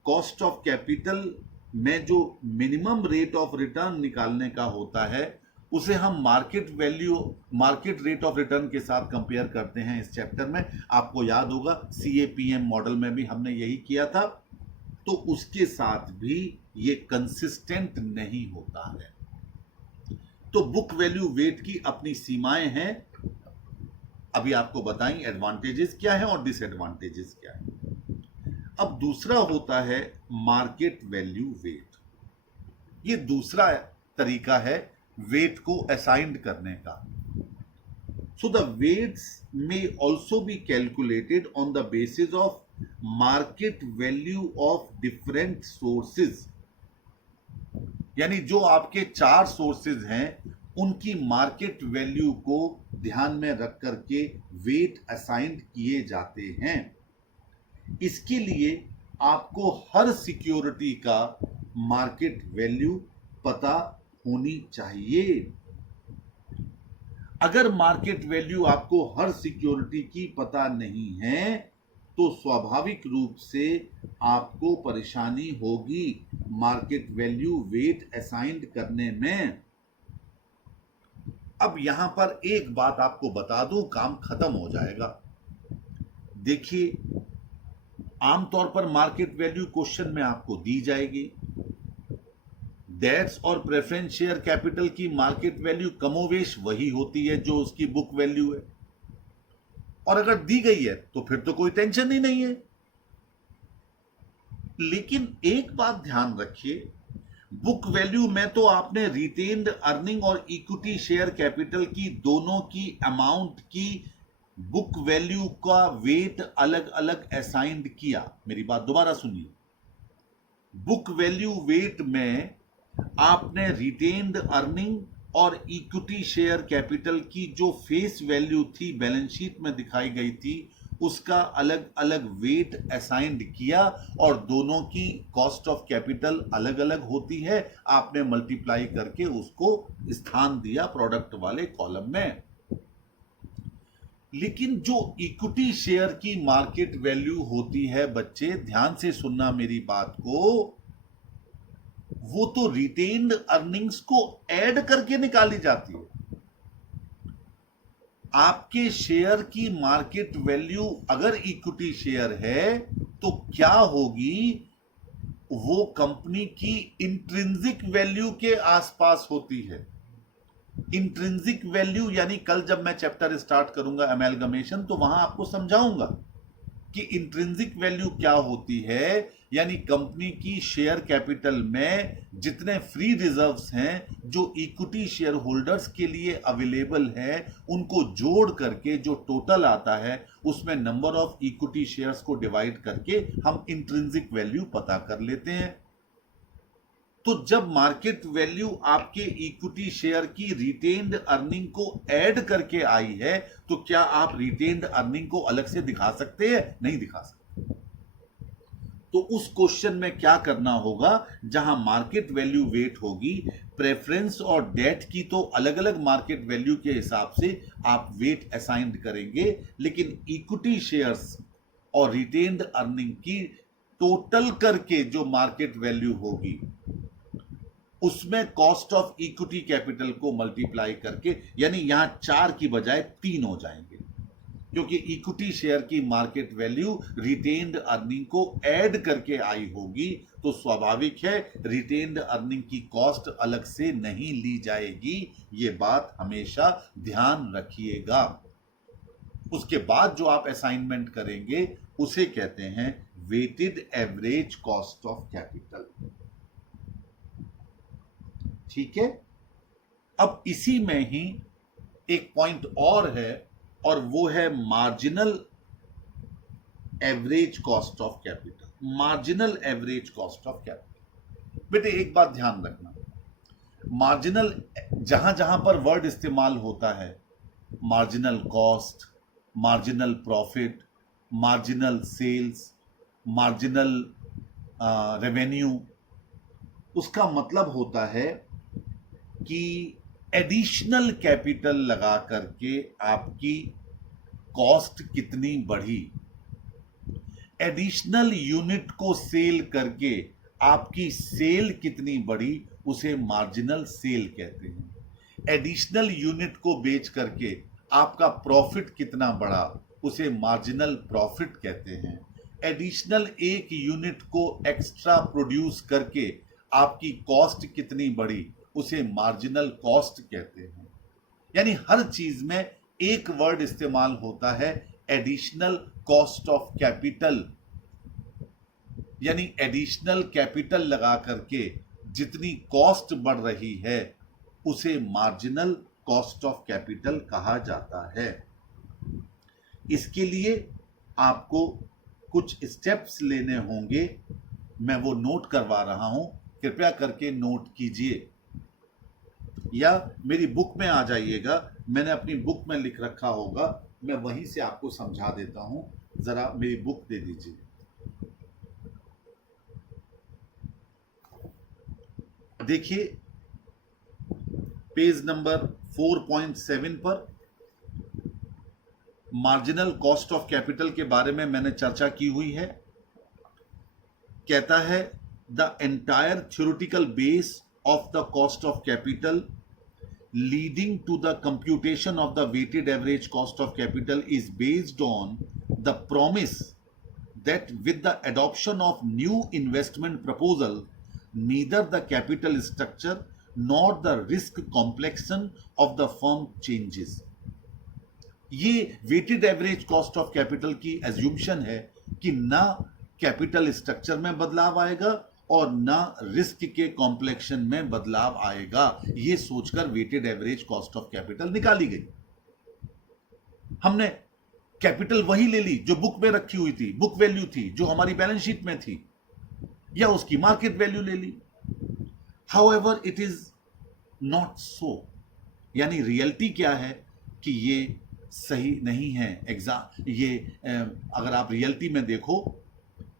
कॉस्ट ऑफ कैपिटल में जो मिनिमम रेट ऑफ रिटर्न निकालने का होता है उसे हम मार्केट रेट ऑफ रिटर्न के साथ कंपेयर करते हैं। इस चैप्टर में आपको याद होगा CAPM मॉडल में भी हमने यही किया था। तो उसके साथ भी ये कंसिस्टेंट नहीं होता है। तो बुक वैल्यू वेट की अपनी सीमाएं हैं। अभी आपको बताएं एडवांटेजेस क्या है और डिसएडवांटेजेस क्या है। अब दूसरा होता है मार्केट वैल्यू वेट। ये दूसरा तरीका है वेट को असाइंड करने का। सो द वेट्स में also be calculated on the basis of market value of different sources. यानी जो आपके 4 सोर्सेज हैं उनकी मार्केट वैल्यू को ध्यान में रख करके वेट असाइन किए जाते हैं। इसके लिए आपको हर सिक्योरिटी का मार्केट वैल्यू पता होनी चाहिए। अगर मार्केट वैल्यू आपको हर सिक्योरिटी की पता नहीं है तो स्वाभाविक रूप से आपको परेशानी होगी मार्केट वैल्यू वेट असाइन करने में। अब यहां पर एक बात आपको बता दूं, काम खत्म हो जाएगा। देखिए, आमतौर पर मार्केट वैल्यू क्वेश्चन में आपको दी जाएगी। डेट्स और प्रेफरेंस शेयर कैपिटल की मार्केट वैल्यू कमोवेश वही होती है जो उसकी बुक वैल्यू है, और अगर दी गई है तो फिर तो कोई टेंशन ही नहीं है। लेकिन एक बात ध्यान रखिए, बुक वैल्यू में तो आपने रिटेन्ड अर्निंग और इक्विटी शेयर कैपिटल की दोनों की अमाउंट की बुक वैल्यू का वेट अलग अलग असाइंड किया। मेरी बात दोबारा सुनिए, बुक वैल्यू वेट में आपने रिटेन्ड अर्निंग और इक्विटी शेयर कैपिटल की जो फेस वैल्यू थी बैलेंस शीट में दिखाई गई थी उसका अलग अलग वेट असाइंड किया, और दोनों की कॉस्ट ऑफ कैपिटल अलग अलग होती है। आपने मल्टीप्लाई करके उसको स्थान दिया प्रोडक्ट वाले कॉलम में। लेकिन जो इक्विटी शेयर की मार्केट वैल्यू होती है, बच्चे ध्यान से सुनना मेरी बात को, वो तो रिटेन्ड अर्निंग्स को ऐड करके निकाली जाती है। आपके शेयर की मार्केट वैल्यू अगर इक्विटी शेयर है तो क्या होगी, वो कंपनी की इंट्रिंसिक वैल्यू के आसपास होती है। इंट्रिंसिक वैल्यू यानी कल जब मैं चैप्टर स्टार्ट करूंगा अमेलगमेशन तो वहां आपको समझाऊंगा कि इंट्रिंसिक वैल्यू क्या होती है। यानी कंपनी की शेयर कैपिटल में जितने फ्री रिजर्व्स हैं जो इक्विटी शेयर होल्डर्स के लिए अवेलेबल हैं उनको जोड़ करके जो टोटल आता है उसमें नंबर ऑफ इक्विटी शेयर्स को डिवाइड करके हम इंट्रिंसिक वैल्यू पता कर लेते हैं। तो जब मार्केट वैल्यू आपके इक्विटी शेयर की रिटेन्ड अर्निंग को ऐड करके आई है तो क्या आप रिटेन्ड अर्निंग को अलग से दिखा सकते हैं? नहीं दिखा सकते। तो उस क्वेश्चन में क्या करना होगा, जहां मार्केट वैल्यू वेट होगी, प्रेफरेंस और डेट की तो अलग अलग मार्केट वैल्यू के हिसाब से आप वेट असाइन करेंगे, लेकिन इक्विटी शेयर्स और रिटेन्ड अर्निंग की टोटल करके जो मार्केट वैल्यू होगी उसमें कॉस्ट ऑफ इक्विटी कैपिटल को मल्टीप्लाई करके, यानी यहां 4 की बजाय 3 हो जाएंगे, क्योंकि इक्विटी शेयर की मार्केट वैल्यू रिटेन्ड अर्निंग को ऐड करके आई होगी। तो स्वाभाविक है रिटेन्ड अर्निंग की कॉस्ट अलग से नहीं ली जाएगी। ये बात हमेशा ध्यान रखिएगा। उसके बाद जो आप असाइनमेंट करेंगे उसे कहते हैं weighted average cost of capital. ठीक है। अब इसी में ही एक पॉइंट और है, और वो है marginal average cost of capital. Marginal average cost of capital, बेटे एक बात ध्यान रखना, मार्जिनल जहां जहां पर वर्ड इस्तेमाल होता है, marginal cost, marginal profit, marginal sales, marginal revenue, उसका मतलब होता है कि एडिशनल कैपिटल लगा करके आपकी कॉस्ट कितनी बढ़ी। एडिशनल यूनिट को सेल करके आपकी सेल कितनी बढ़ी उसे मार्जिनल सेल कहते हैं। एडिशनल यूनिट को बेच करके आपका प्रॉफिट कितना बढ़ा उसे मार्जिनल प्रॉफिट कहते हैं। एडिशनल एक यूनिट को एक्स्ट्रा प्रोड्यूस करके आपकी कॉस्ट कितनी बढ़ी उसे मार्जिनल कॉस्ट कहते हैं। यानी हर चीज में एक वर्ड इस्तेमाल होता है, एडिशनल कॉस्ट ऑफ कैपिटल, यानी एडिशनल कैपिटल लगा करके जितनी कॉस्ट बढ़ रही है उसे मार्जिनल कॉस्ट ऑफ कैपिटल कहा जाता है। इसके लिए आपको कुछ स्टेप्स लेने होंगे, मैं वो नोट करवा रहा हूं, कृपया करके नोट कीजिए या मेरी बुक में आ जाइएगा, मैंने अपनी बुक में लिख रखा होगा, मैं वहीं से आपको समझा देता हूं। जरा मेरी बुक दे दीजिए। देखिए पेज नंबर 4.7 पर मार्जिनल कॉस्ट ऑफ कैपिटल के बारे में मैंने चर्चा की हुई है। कहता है the entire theoretical base of the cost of capital leading to the computation of the weighted average cost of capital is based on the promise that with the adoption of new investment proposal neither the capital structure nor the risk complexion of the firm changes। ये weighted average cost of capital की assumption है कि ना capital structure में बदलाव आएगा और ना रिस्क के कॉम्प्लेक्शन में बदलाव आएगा, ये सोचकर weighted average cost of capital निकाली गई। हमने कैपिटल वही ले ली जो बुक में रखी हुई थी, बुक वैल्यू थी जो हमारी बैलेंस शीट में थी, या उसकी मार्केट वैल्यू ले ली। However it is not so, यानी रियलिटी क्या है कि ये सही नहीं है। ये अगर आप रियलिटी में देखो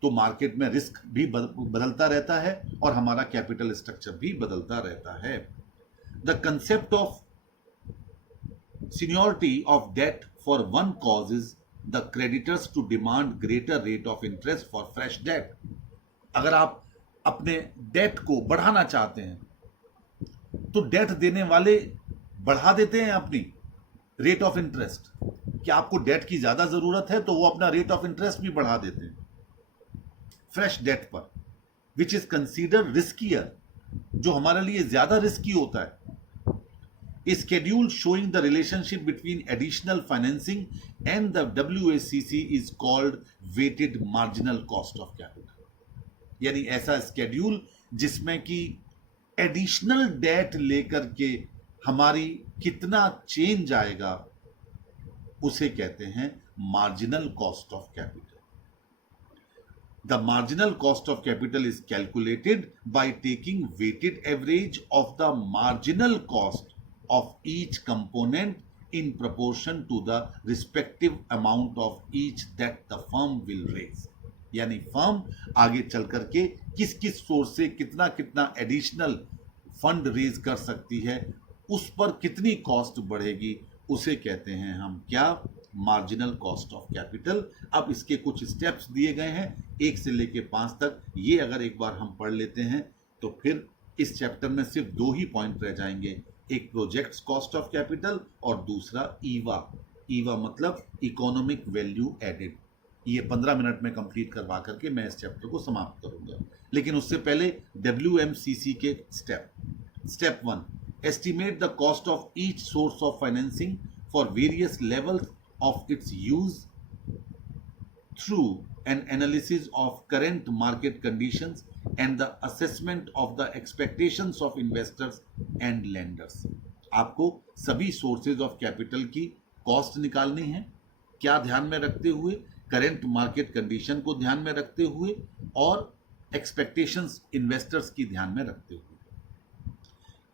तो मार्केट में रिस्क भी बदलता रहता है और हमारा कैपिटल स्ट्रक्चर भी बदलता रहता है। The concept of seniority of debt for one cause is the creditors to demand greater rate of interest for fresh debt. अगर आप अपने डेट को बढ़ाना चाहते हैं तो डेट देने वाले बढ़ा देते हैं अपनी रेट ऑफ इंटरेस्ट। कि आपको डेट की ज्यादा जरूरत है तो वो अपना रेट ऑफ इंटरेस्ट भी बढ़ा देते हैं फ्रेश डेट पर, विच इज कंसीडर रिस्कियर, जो हमारे लिए ज्यादा रिस्की होता है। A schedule showing the relationship between additional financing and the WACC is called weighted marginal cost of capital. यानी ऐसा स्केड्यूल जिसमें कि एडिशनल डेट लेकर के हमारी कितना चेंज आएगा उसे कहते हैं marginal cost of capital. The marginal cost of capital is calculated by taking weighted average of the marginal cost of each component in proportion to the respective amount of each that the firm will raise। यानी firm आगे चल करके किस किस source से कितना कितना additional fund raise कर सकती है, उस पर कितनी कॉस्ट बढ़ेगी, उसे कहते हैं हम क्या, मार्जिनल कॉस्ट ऑफ कैपिटल। अब इसके कुछ स्टेप्स दिए गए हैं 1 से लेके 5 तक। ये अगर एक बार हम पढ़ लेते हैं तो फिर इस चैप्टर में सिर्फ 2 ही पॉइंट रह जाएंगे, एक प्रोजेक्ट्स कॉस्ट ऑफ कैपिटल और दूसरा ईवा। ईवा मतलब इकोनॉमिक वैल्यू एडेड। ये 15 मिनट में कंप्लीट करवा करके मैं इस चैप्टर को समाप्त करूंगा। लेकिन उससे पहले WMCC के step 1, estimate the cost of each source of financing for various levels of its use through an analysis of current market conditions and the assessment of the expectations of investors and lenders। आपको सभी sources of capital की cost निकालनी है, क्या ध्यान में रखते हुए, करंट मार्केट कंडीशन को ध्यान में रखते हुए और एक्सपेक्टेशंस इन्वेस्टर्स की ध्यान में रखते हुए।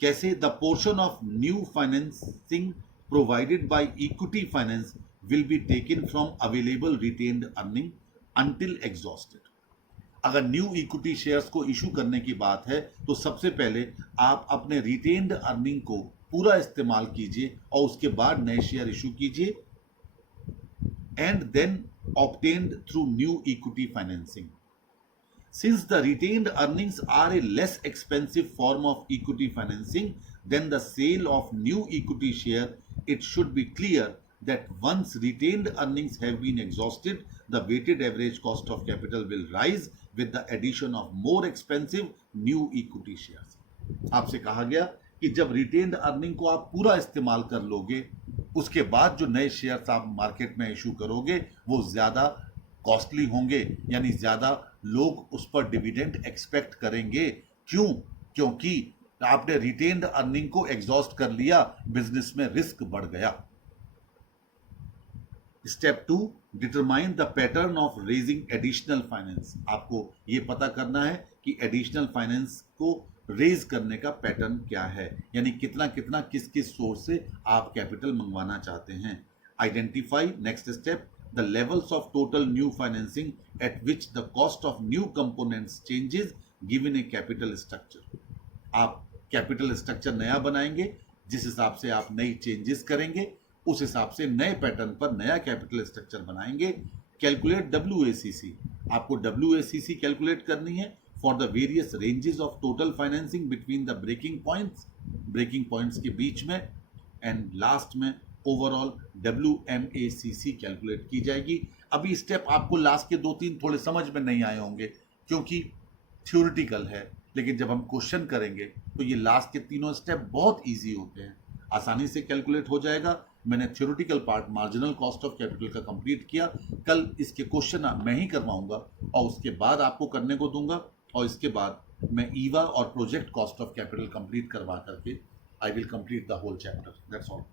कैसे, the portion of new financing provided by equity finance will be taken from available retained earning until exhausted। अगर न्यू इक्विटी शेयर्स को इशू करने की बात है तो सबसे पहले आप अपने रिटेन्ड अर्निंग को पूरा इस्तेमाल कीजिए और उसके बाद नए शेयर इशू कीजिए। And then obtained through new equity financing. Since the retained earnings are a less expensive form of equity financing than the sale of new equity share, it should be clear that once retained earnings have been exhausted, the weighted average cost of capital will rise with the addition of more expensive new equity shares. आपसे कहा गया कि जब retained earning को आप पूरा इस्तेमाल कर लोगे, उसके बाद जो नए शेयर्स आप मार्केट में इशू करोगे वो ज्यादा कॉस्टली होंगे, यानी ज्यादा लोग उस पर डिविडेंड एक्सपेक्ट करेंगे। क्यों? क्योंकि आपने रिटेन्ड अर्निंग को एग्जॉस्ट कर लिया, बिजनेस में रिस्क बढ़ गया। Step 2, determine the pattern of raising additional finance. आपको यह पता करना है कि एडिशनल फाइनेंस को रेज करने का पैटर्न क्या है, यानी कितना कितना किस किस सोर्स से आप कैपिटल मंगवाना चाहते हैं। Identify, next step, the levels of total new financing eight which the cost of new components changes given A capital structure. आप कैपिटल स्ट्रक्चर नया बनाएंगे, जिस हिसाब से आप नई चेंजेस करेंगे उस हिसाब से नए पैटर्न पर नया कैपिटल स्ट्रक्चर बनाएंगे। कैलकुलेट WACC, आपको WACC कैलकुलेट करनी है for the various ranges of total financing between the breaking points के बीच में, एंड लास्ट में ओवरऑल WMACC कैलकुलेट की जाएगी। अभी स्टेप आपको लास्ट के 2-3 थोड़े समझ में नहीं आए होंगे क्योंकि थ्योरेटिकल है, लेकिन जब हम क्वेश्चन करेंगे तो ये लास्ट के तीनों स्टेप बहुत इजी होते हैं, आसानी से कैलकुलेट हो जाएगा। मैंने theoretical part marginal cost of capital का कंप्लीट किया, कल इसके क्वेश्चन मैं ही करवाऊंगा और उसके बाद आपको करने को दूंगा, और इसके बाद मैं ईवा और project cost of capital complete करवा करके I will complete the whole chapter. That's all.